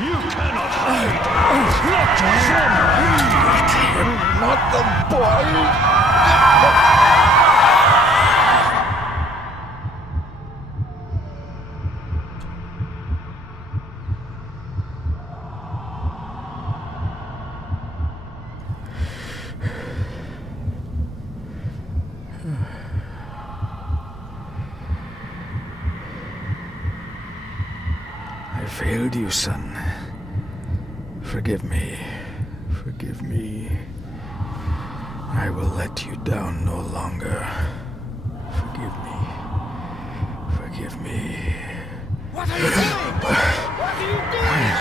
You cannot hide! Not from me! Not the boy! I failed you, son. Forgive me. Forgive me. I will let you down no longer. Forgive me. Forgive me. What are you doing? What are you doing?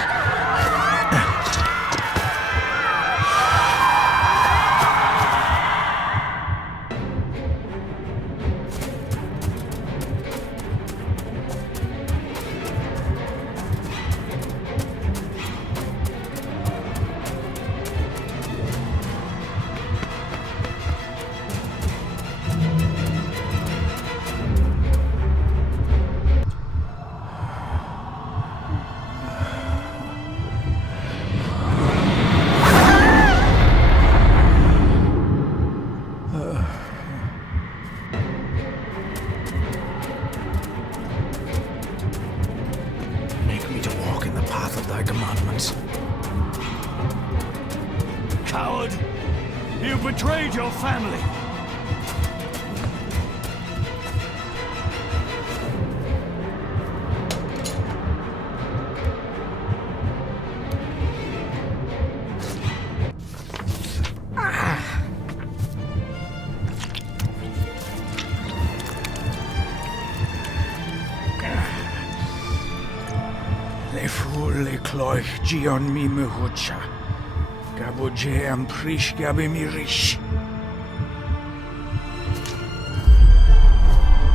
Coward! You betrayed your family! Le fulle cloich gion mi mehucha. Gaboje am prish gabe mi rish.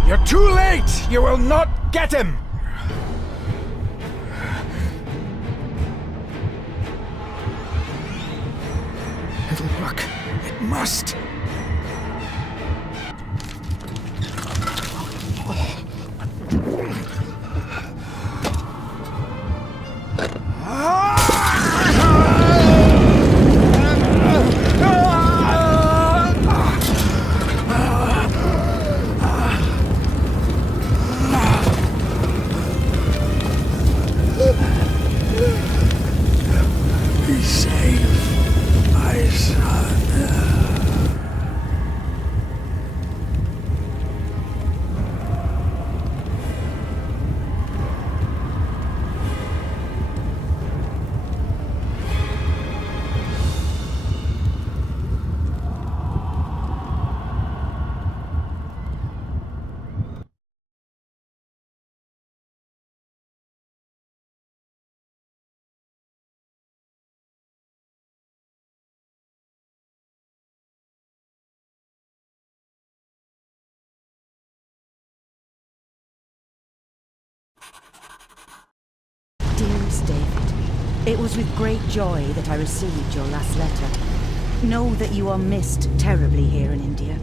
You're too late! You will not get him! It'll work. It must. Be safe, my son. Dearest David, it was with great joy that I received your last letter. Know that you are missed terribly here in India.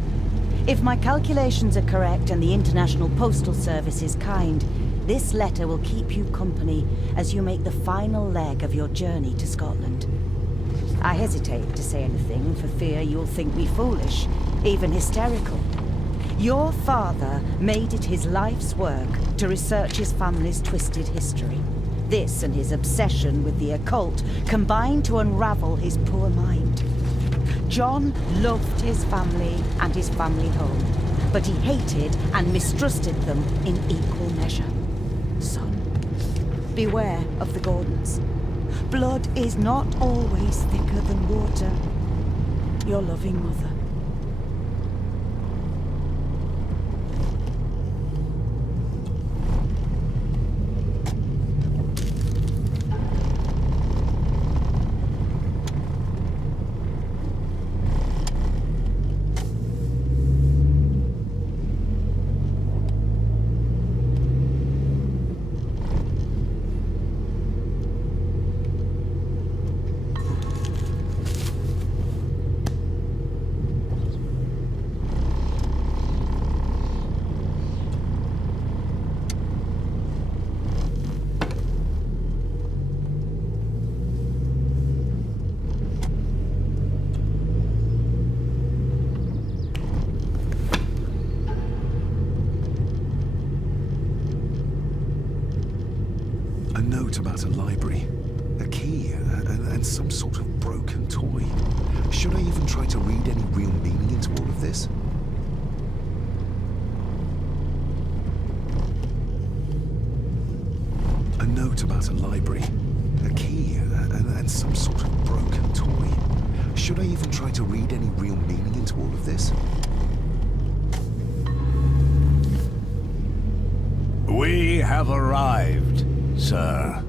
If my calculations are correct and the International Postal Service is kind, this letter will keep you company as you make the final leg of your journey to Scotland. I hesitate to say anything for fear you'll think me foolish, even hysterical. Your father made it his life's work to research his family's twisted history. This and his obsession with the occult combined to unravel his poor mind. John loved his family and his family home, but he hated and mistrusted them in equal measure. Son, beware of the Gordons. Blood is not always thicker than water. Your loving mother. A note about a library, a key, and some sort of broken toy. Should I even try to read any real meaning into all of this? A note about a library, a key, and some sort of broken toy. Should I even try to read any real meaning into all of this? We have arrived, sir.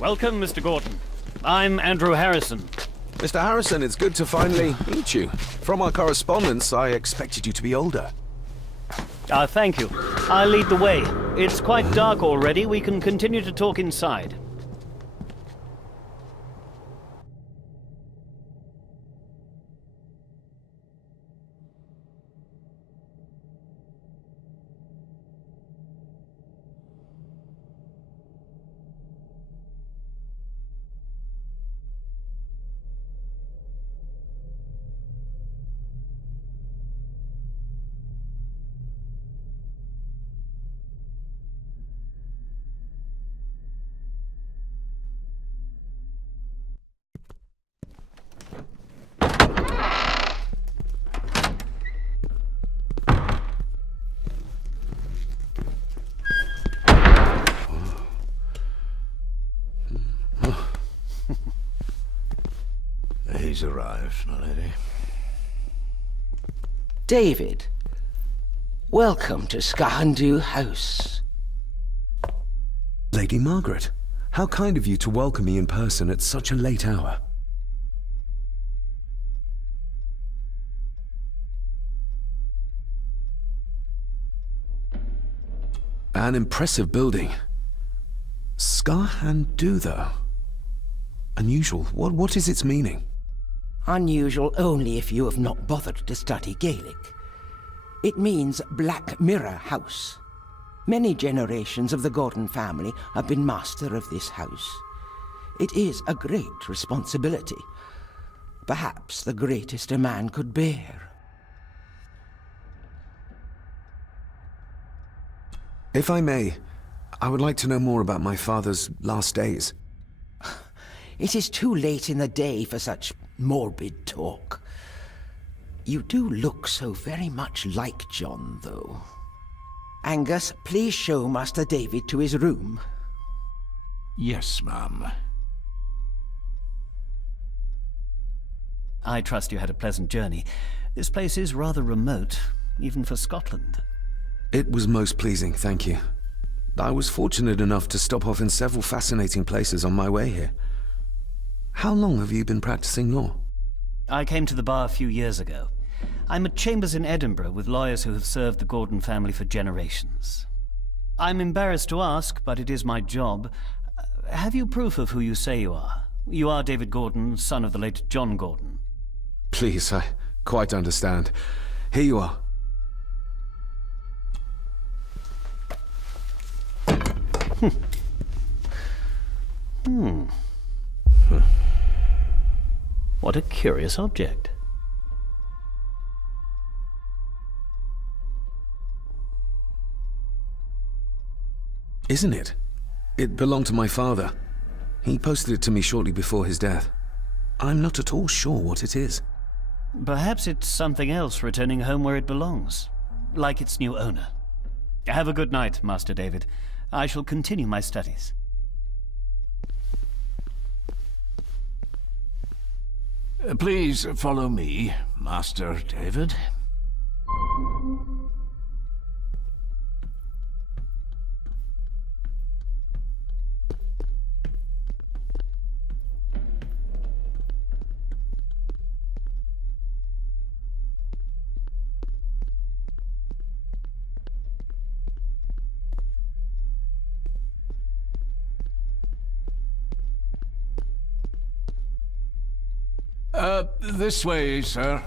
Welcome, Mr. Gordon. I'm Andrew Harrison. Mr. Harrison, it's good to finally meet you. From our correspondence, I expected you to be older. Thank you. I'll lead the way. It's quite dark already. We can continue to talk inside. He's arrived, my lady. David, welcome to Skahandu House. Lady Margaret, how kind of you to welcome me in person at such a late hour. An impressive building. Skahandu, though. Unusual. What is its meaning? Unusual only if you have not bothered to study Gaelic. It means Black Mirror House. Many generations of the Gordon family have been master of this house. It is a great responsibility. Perhaps the greatest a man could bear. If I may, I would like to know more about my father's last days. It is too late in the day for such morbid talk. You do look so very much like John, though. Angus, please show Master David to his room. Yes, ma'am. I trust you had a pleasant journey. This place is rather remote, even for Scotland. It was most pleasing, thank you. I was fortunate enough to stop off in several fascinating places on my way here. How long have you been practicing law? I came to the bar a few years ago. I'm at chambers in Edinburgh with lawyers who have served the Gordon family for generations. I'm embarrassed to ask, but it is my job. Have you proof of who you say you are? You are David Gordon, son of the late John Gordon. Please, I quite understand. Here you are. What a curious object. Isn't it? It belonged to my father. He posted it to me shortly before his death. I'm not at all sure what it is. Perhaps it's something else returning home where it belongs, like its new owner. Have a good night, Master David. I shall continue my studies. Please follow me, Master David. This way, sir.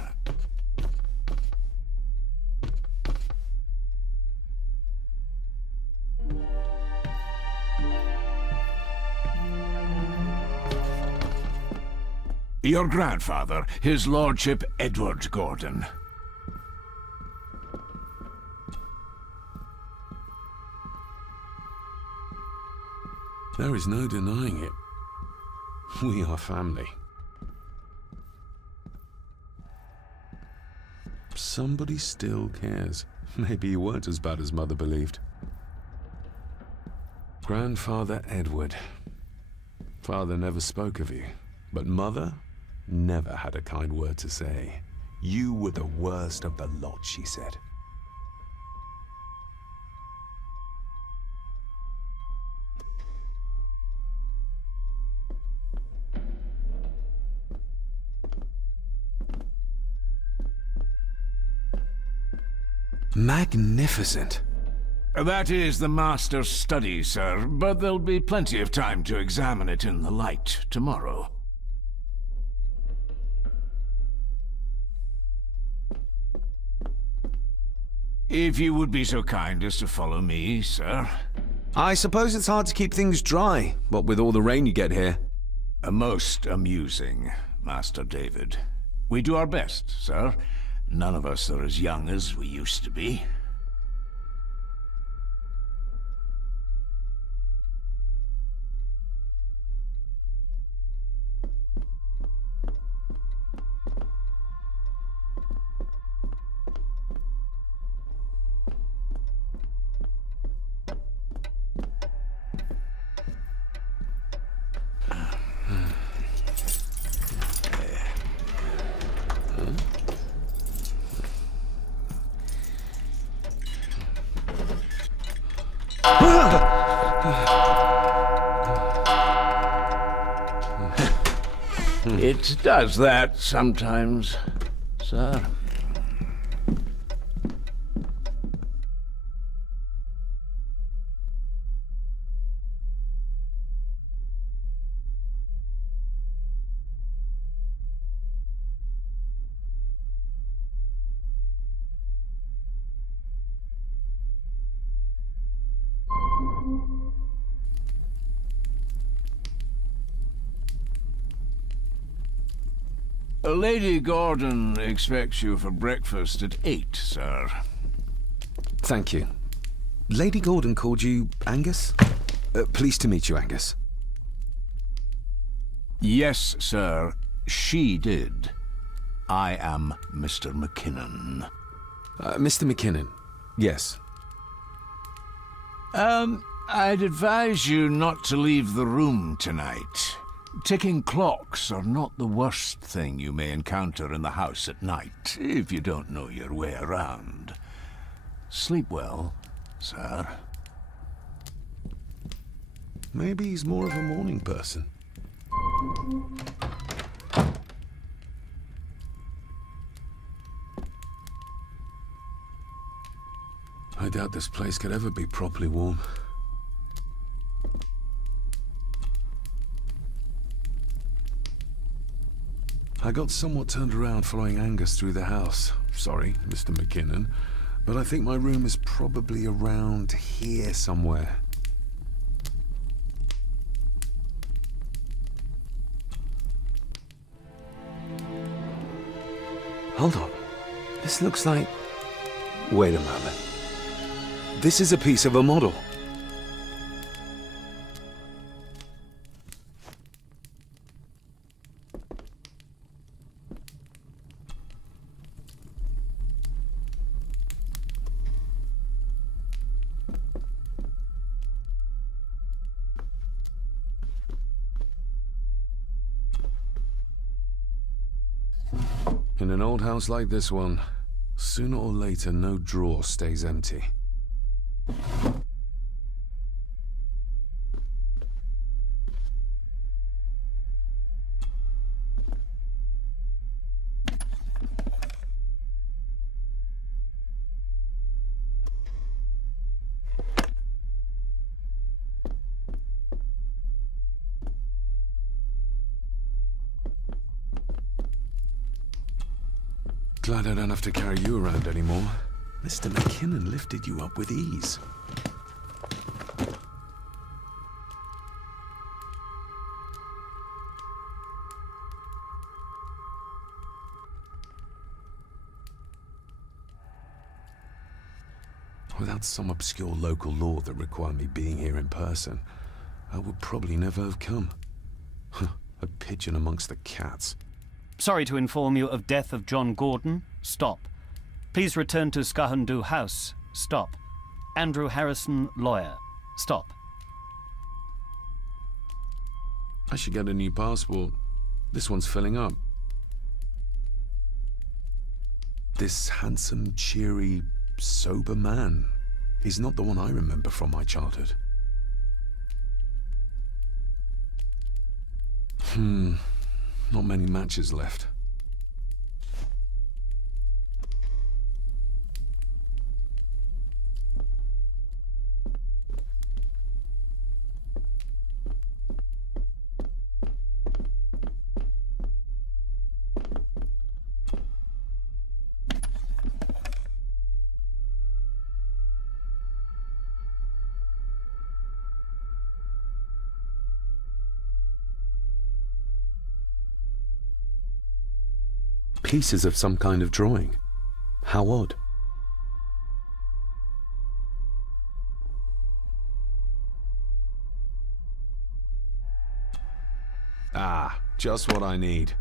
Your grandfather, his lordship Edward Gordon. There is no denying it. We are family. Somebody still cares. Maybe you weren't as bad as Mother believed. Grandfather Edward. Father never spoke of you, but Mother never had a kind word to say. You were the worst of the lot, she said. Magnificent. That is the Master's study, sir, but there'll be plenty of time to examine it in the light tomorrow. If you would be so kind as to follow me, sir. I suppose it's hard to keep things dry, what with all the rain you get here. Most amusing, Master David. We do our best, sir. None of us are as young as we used to be. It does that sometimes, sir. Lady Gordon expects you for breakfast at 8, sir. Thank you. Lady Gordon called you Angus? Pleased to meet you, Angus. Yes, sir. She did. I am Mr. McKinnon. Mr. McKinnon. Yes. I'd advise you not to leave the room tonight. Ticking clocks are not the worst thing you may encounter in the house at night, if you don't know your way around. Sleep well, sir. Maybe he's more of a morning person. I doubt this place could ever be properly warm. I got somewhat turned around following Angus through the house. Sorry, Mr. McKinnon, but I think my room is probably around here somewhere. Hold on. This looks like... Wait a moment. This is a piece of a model. In an old house like this one, sooner or later no drawer stays empty. Glad I don't have to carry you around anymore. Mr. McKinnon lifted you up with ease. Without some obscure local law that required me being here in person, I would probably never have come. A pigeon amongst the cats. Sorry to inform you of death of John Gordon. Stop. Please return to Skahundu House. Stop. Andrew Harrison, lawyer. Stop. I should get a new passport. This one's filling up. This handsome, cheery, sober man is not the one I remember from my childhood. Not many matches left. Pieces of some kind of drawing. How odd. Ah, just what I need.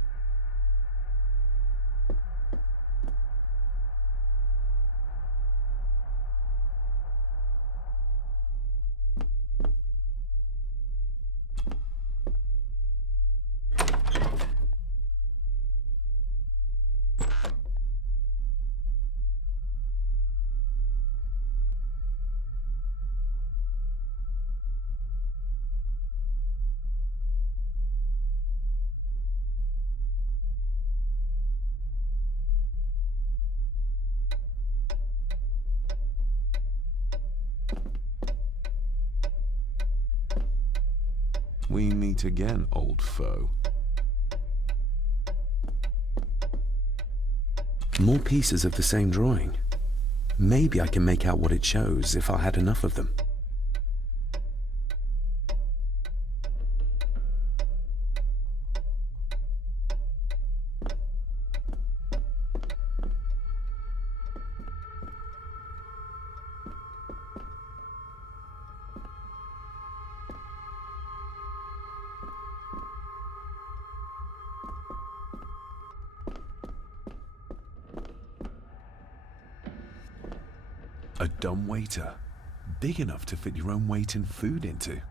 We meet again, old foe. More pieces of the same drawing. Maybe I can make out what it shows if I had enough of them. A dumbwaiter, big enough to fit your own weight in food into.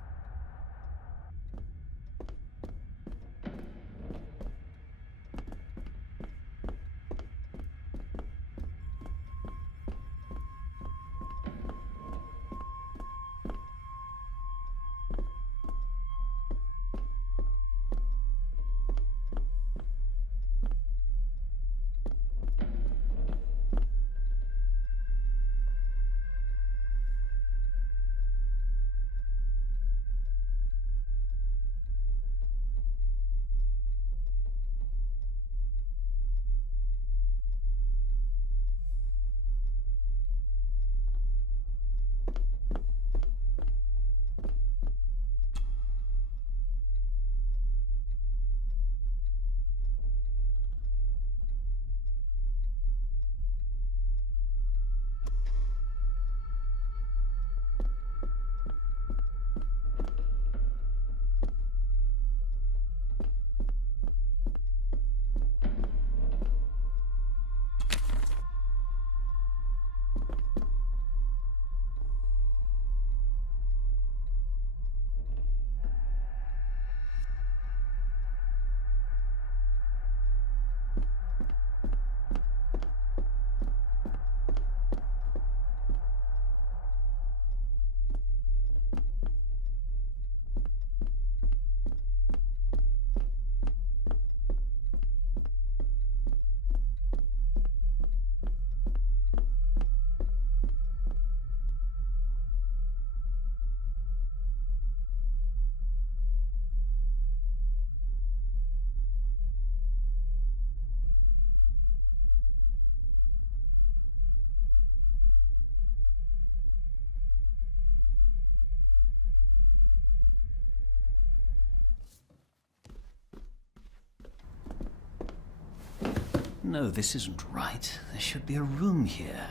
No, this isn't right. There should be a room here.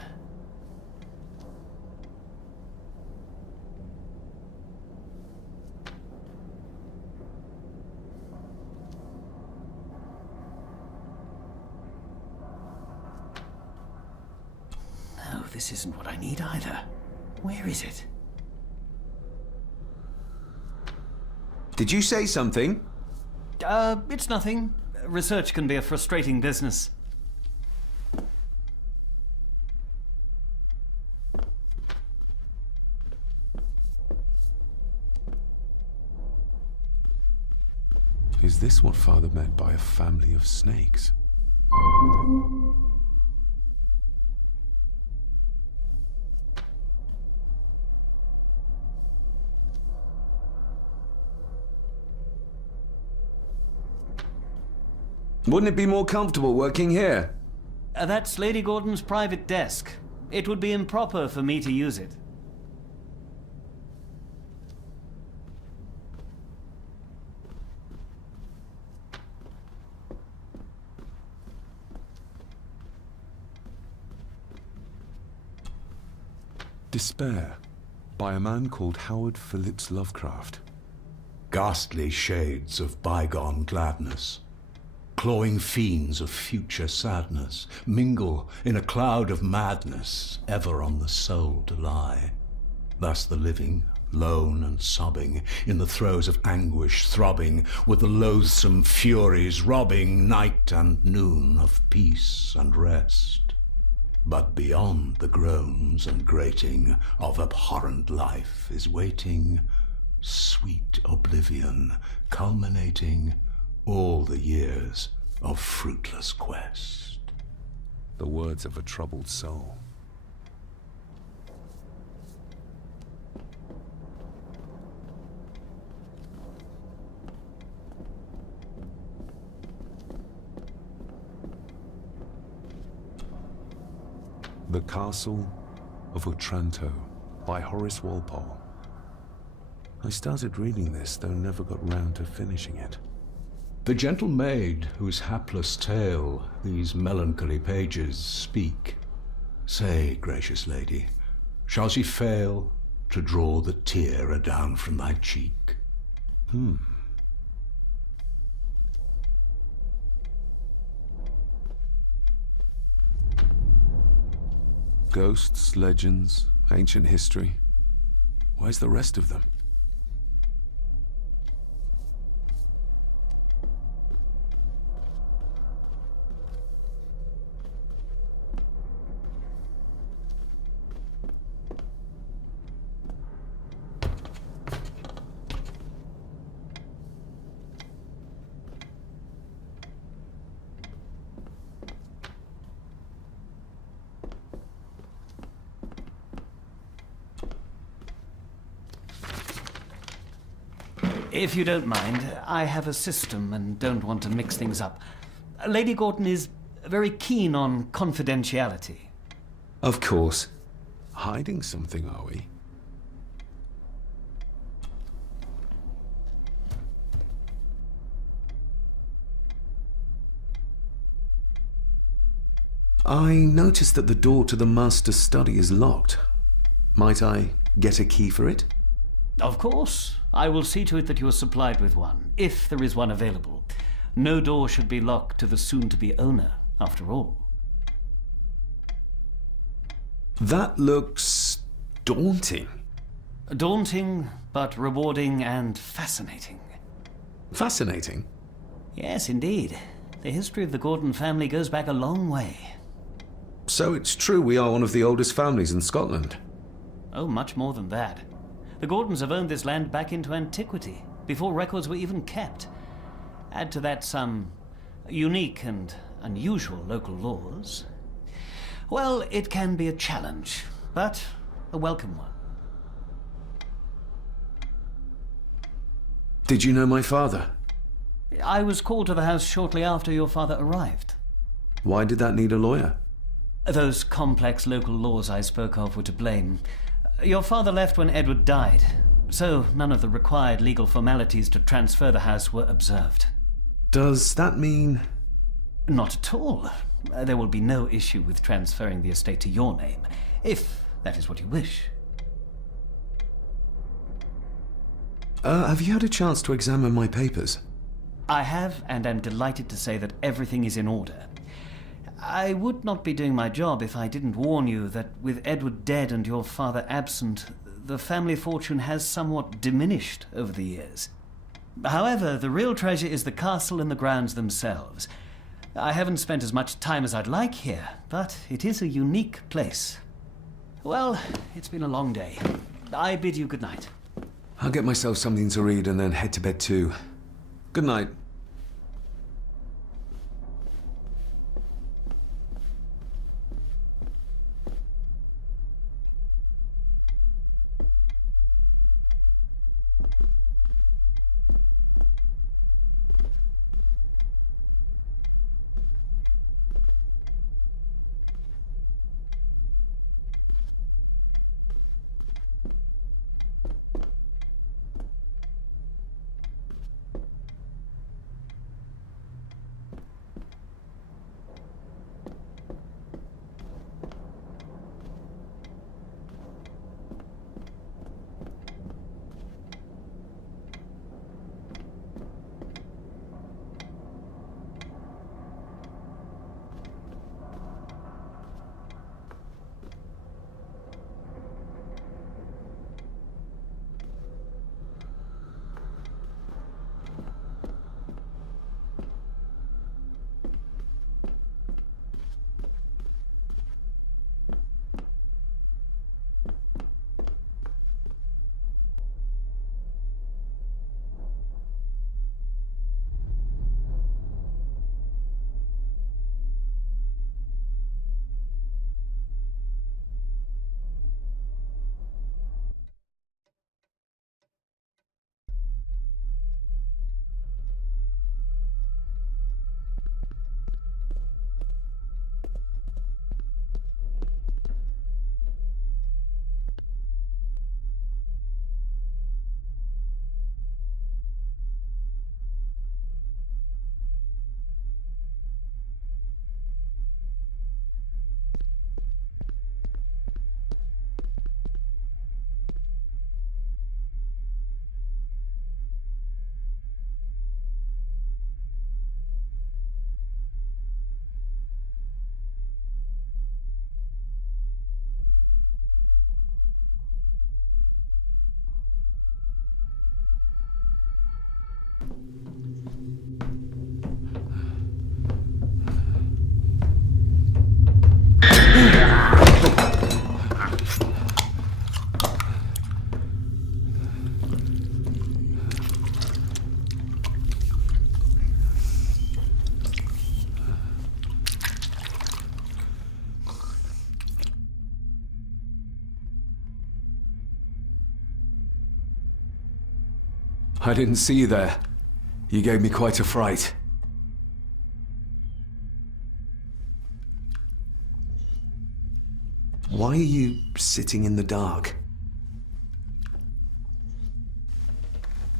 No, this isn't what I need either. Where is it? Did you say something? It's nothing. Research can be a frustrating business. Is this what Father meant by a family of snakes? Wouldn't it be more comfortable working here? That's Lady Gordon's private desk. It would be improper for me to use it. Despair, by a man called Howard Phillips Lovecraft. Ghastly shades of bygone gladness, clawing fiends of future sadness, mingle in a cloud of madness, ever on the soul to lie. Thus the living, lone and sobbing, in the throes of anguish throbbing, with the loathsome furies robbing night and noon of peace and rest. But beyond the groans and grating of abhorrent life is waiting sweet oblivion, culminating all the years of fruitless quest. The words of a troubled soul. The Castle of Otranto by Horace Walpole. I started reading this, though never got round to finishing it. The gentle maid whose hapless tale these melancholy pages speak, say, gracious lady, shall she fail to draw the tear adown from thy cheek? Ghosts, legends, ancient history. Where's the rest of them? If you don't mind, I have a system and don't want to mix things up. Lady Gordon is very keen on confidentiality. Of course. Hiding something, are we? I noticed that the door to the master's study is locked. Might I get a key for it? Of course. I will see to it that you are supplied with one, if there is one available. No door should be locked to the soon-to-be owner, after all. That looks daunting. Daunting, but rewarding and fascinating. Fascinating? Yes, indeed. The history of the Gordon family goes back a long way. So it's true we are one of the oldest families in Scotland. Oh, much more than that. The Gordons have owned this land back into antiquity, before records were even kept. Add to that some unique and unusual local laws. Well, it can be a challenge, but a welcome one. Did you know my father? I was called to the house shortly after your father arrived. Why did that need a lawyer? Those complex local laws I spoke of were to blame. Your father left when Edward died, so none of the required legal formalities to transfer the house were observed. Does that mean Not at all. There will be no issue with transferring the estate to your name, if that is what you wish. Have you had a chance to examine my papers? I have, and am delighted to say that everything is in order. I would not be doing my job if I didn't warn you that with Edward dead and your father absent, the family fortune has somewhat diminished over the years. However, the real treasure is the castle and the grounds themselves. I haven't spent as much time as I'd like here, but it is a unique place. Well, it's been a long day. I bid you good night. I'll get myself something to read and then head to bed too. Good night. I didn't see you there. You gave me quite a fright. Why are you sitting in the dark?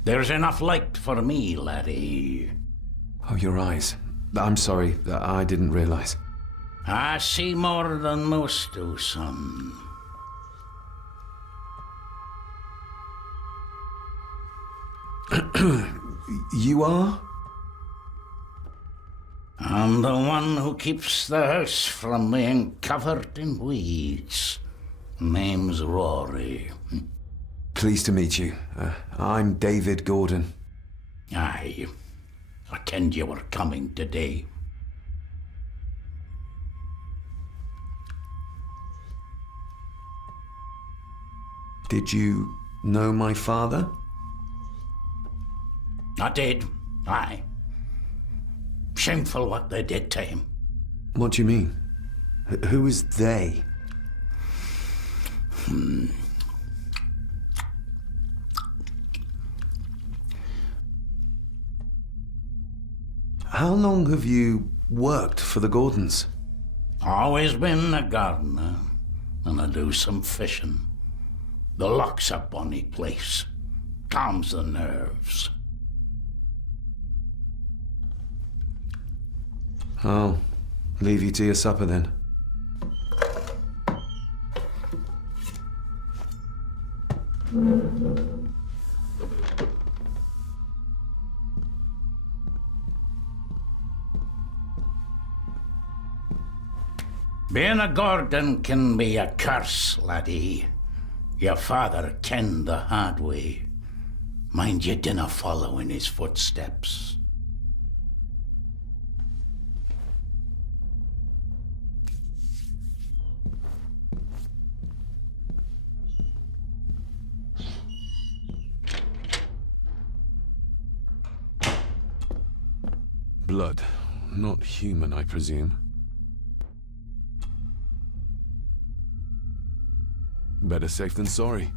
There's enough light for me, laddie. Oh, your eyes. I'm sorry, I didn't realize. I see more than most do, son. You are? I'm the one who keeps the house from being covered in weeds. Name's Rory. Pleased to meet you. I'm David Gordon. Aye. I kenned you were coming today. Did you know my father? I did, aye. Shameful what they did to him. What do you mean? Who is they? How long have you worked for the Gordons? Always been a gardener, and I do some fishing. The loch's a bonny place. Calms the nerves. I'll leave you to your supper then. Being a Gordon can be a curse, laddie. Your father kenned the hard way. Mind you dinna follow in his footsteps. Blood. Not human, I presume. Better safe than sorry.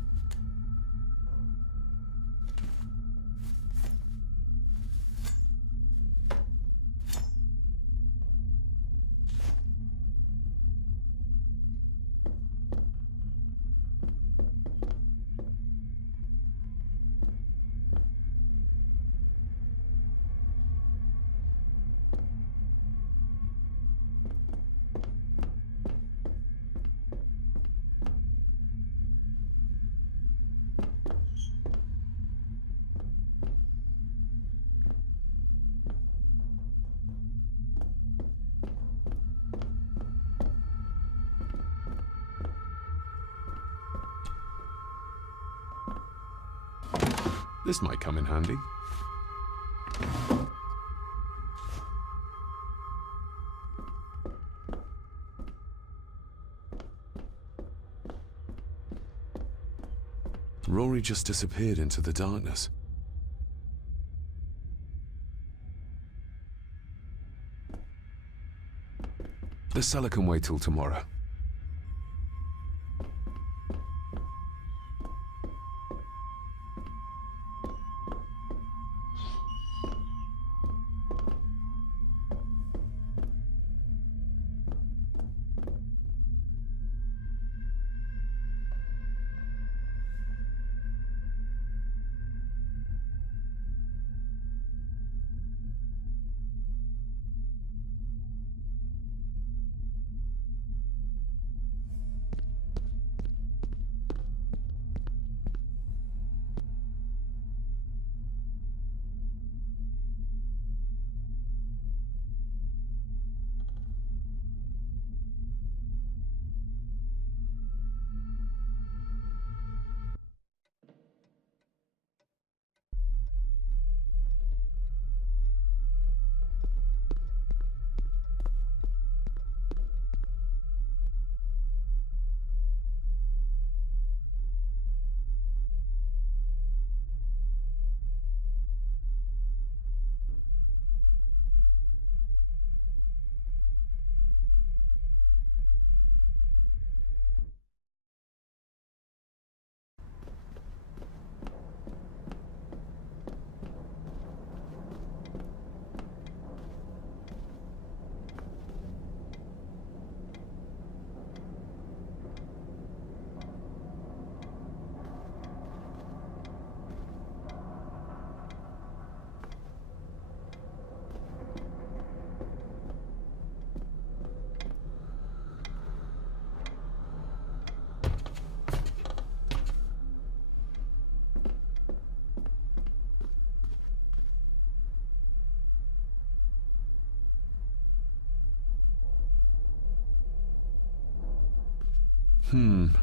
This might come in handy. Rory just disappeared into the darkness. The cellar can wait till tomorrow.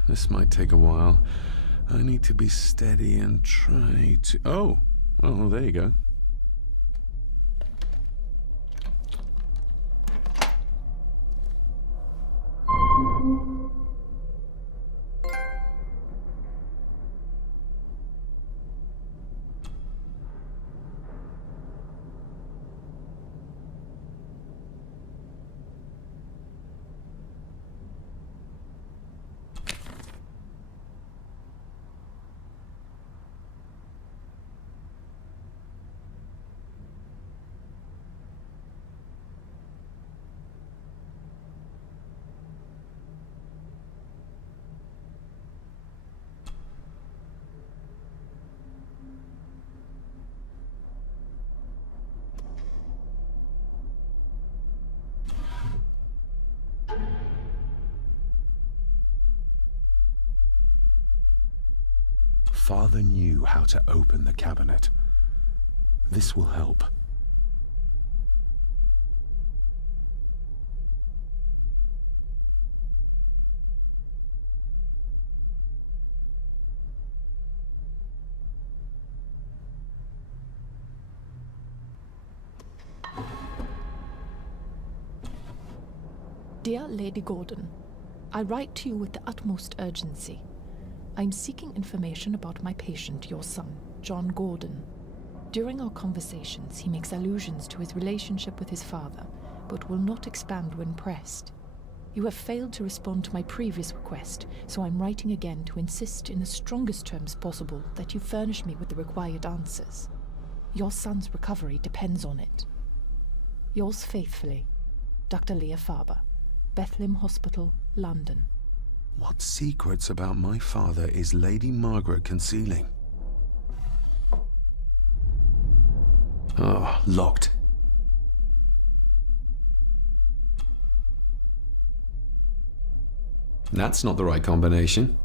This might take a while. I need to be steady and try to... Oh, well, there you go. Father knew how to open the cabinet. This will help. Dear Lady Gordon, I write to you with the utmost urgency. I'm seeking information about my patient, your son, John Gordon. During our conversations, he makes allusions to his relationship with his father, but will not expand when pressed. You have failed to respond to my previous request, so I'm writing again to insist in the strongest terms possible that you furnish me with the required answers. Your son's recovery depends on it. Yours faithfully, Dr. Leah Farber, Bethlehem Hospital, London. What secrets about my father is Lady Margaret concealing? Oh, locked. That's not the right combination.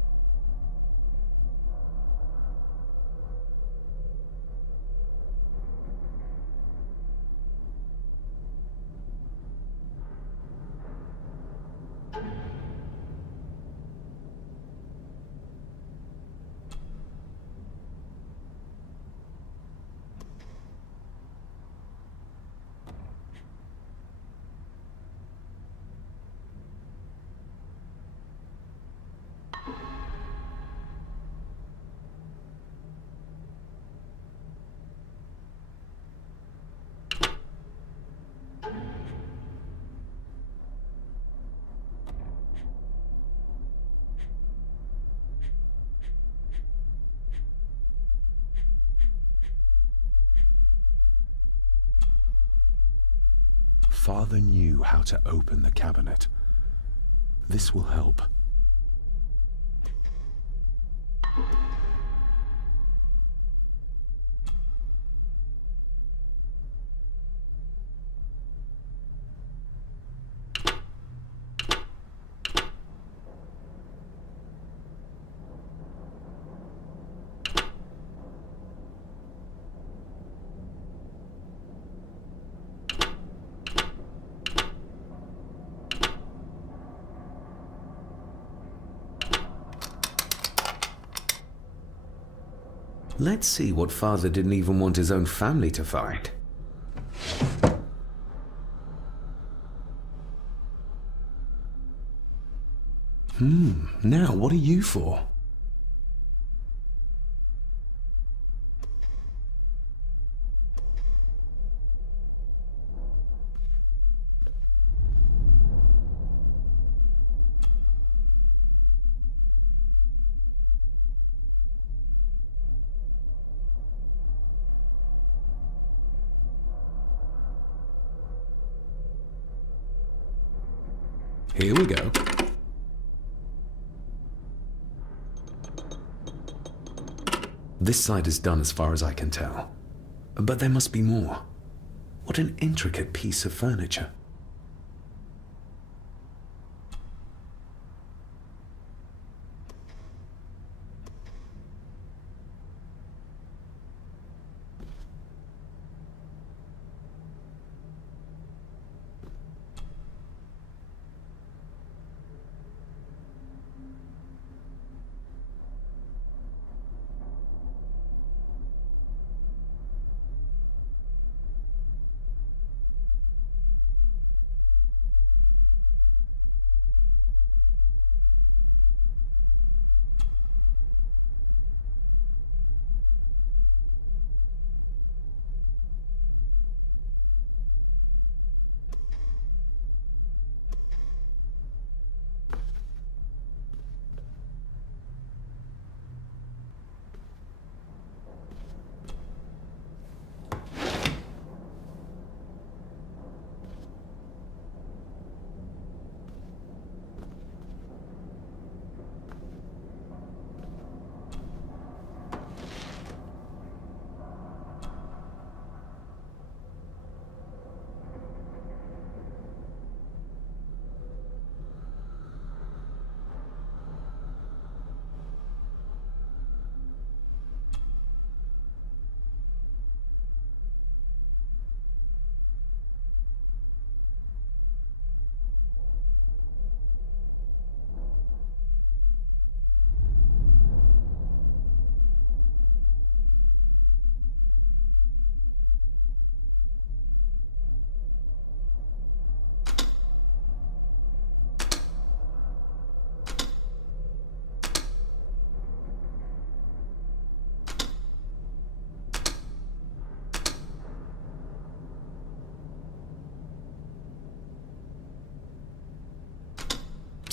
Father knew how to open the cabinet. This will help. Let's see what Father didn't even want his own family to find. Now what are you for? Here we go. This side is done as far as I can tell. But there must be more. What an intricate piece of furniture.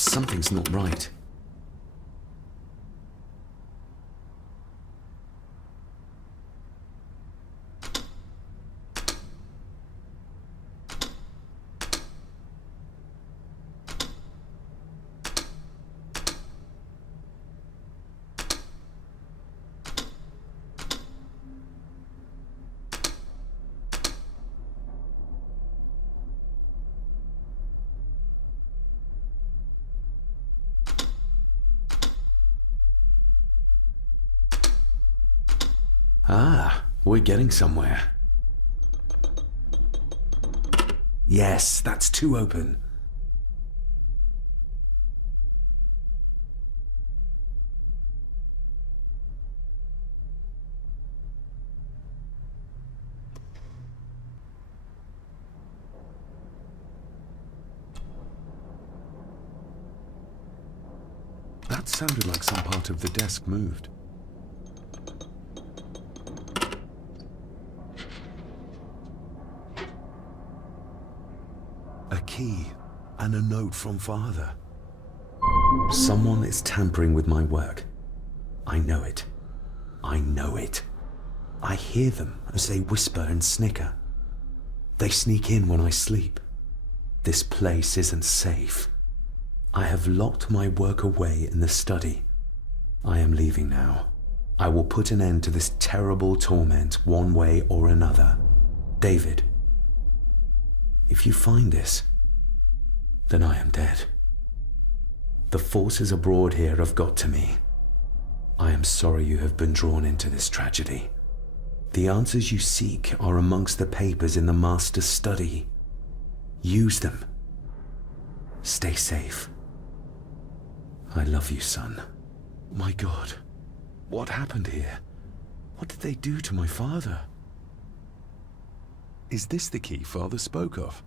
Something's not right. Ah, we're getting somewhere. Yes, that's too open. That sounded like some part of the desk moved. A key and a note from Father. Someone is tampering with my work. I know it. I know it. I hear them as they whisper and snicker. They sneak in when I sleep. This place isn't safe. I have locked my work away in the study. I am leaving now. I will put an end to this terrible torment one way or another. David, if you find this, then I am dead. The forces abroad here have got to me. I am sorry you have been drawn into this tragedy. The answers you seek are amongst the papers in the Master's study. Use them. Stay safe. I love you, son. My God, what happened here? What did they do to my father? Is this the key Father spoke of?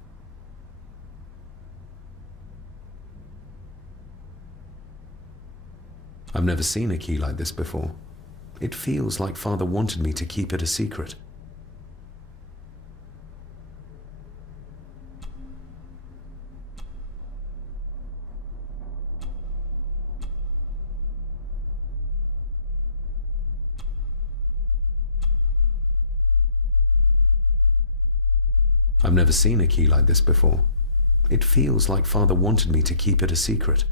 I've never seen a key like this before. It feels like Father wanted me to keep it a secret. I've never seen a key like this before. It feels like Father wanted me to keep it a secret.